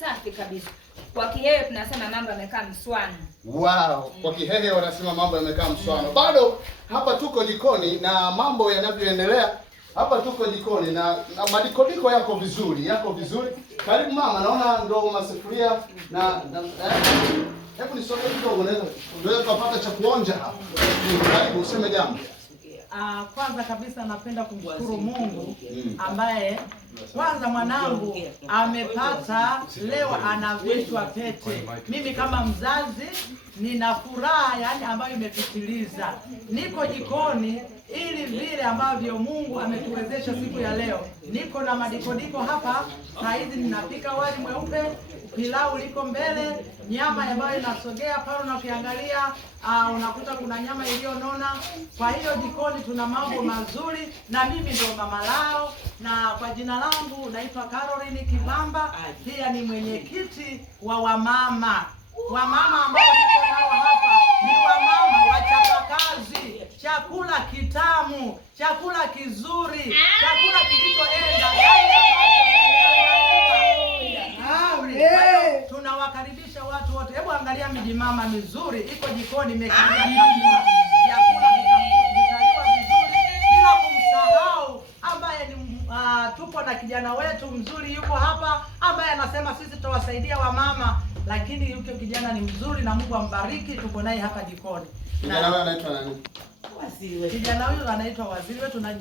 Safi kabisa. Kwa Kihehe tunasema mambo yamekaa mswano. Wow, kwa Kihehe wanasema mambo yamekaa mswano. Bado hapa tuko jikoni na mambo yanavyoendelea. Hapa tuko jikoni na madikodiko yako vizuri. Karibu mama, naona ndo masufuria na hebu nisogee kidogo, ndio kupata cha kuonja hapa. Karibu useme jambo. Kwanza kabisa napenda kumshukuru Mungu ambaye kwanza mwanangu amepata leo anavishwa pete. Mimi kama mzazi nina furaha yani ambayo imepitiliza. Niko jikoni ili vile ambavyo Mungu ametuwezesha siku ya leo. Niko na madikodiko hapa, na hizi ninapika wali mweupe, pilau liko mbele, nyama ambayo inasogea pale na ukiangalia unakuta kuna nyama iliyonona. Kwa hiyo jikoni tuna mambo mazuri na mimi ndio mama lao, na kwa jina langu naitwa Caroline Kibamba, pia ni mwenyekiti wa wamama. Wamama ambao niko nao hapa ni wamama wachapakazi, chakula kitamu, chakula kizuri, chakula kilichoenda. Tunawakaribisha watu wote. Hebu angalia mijimama mizuri iko jikoni imekalia chakula. Vyakula vitaliwa vizuri bila kumsahau ambaye ni tupo na kijana wetu mzuri yuko hapa ambaye anasema sisi tutawasaidia wamama, lakini yuko kijana ni mzuri na Mungu ambariki, tuko naye hapa jikoni. Kijana huyo anaitwa nani? Waziri wetu. Kijana huyo anaitwa waziri wetu na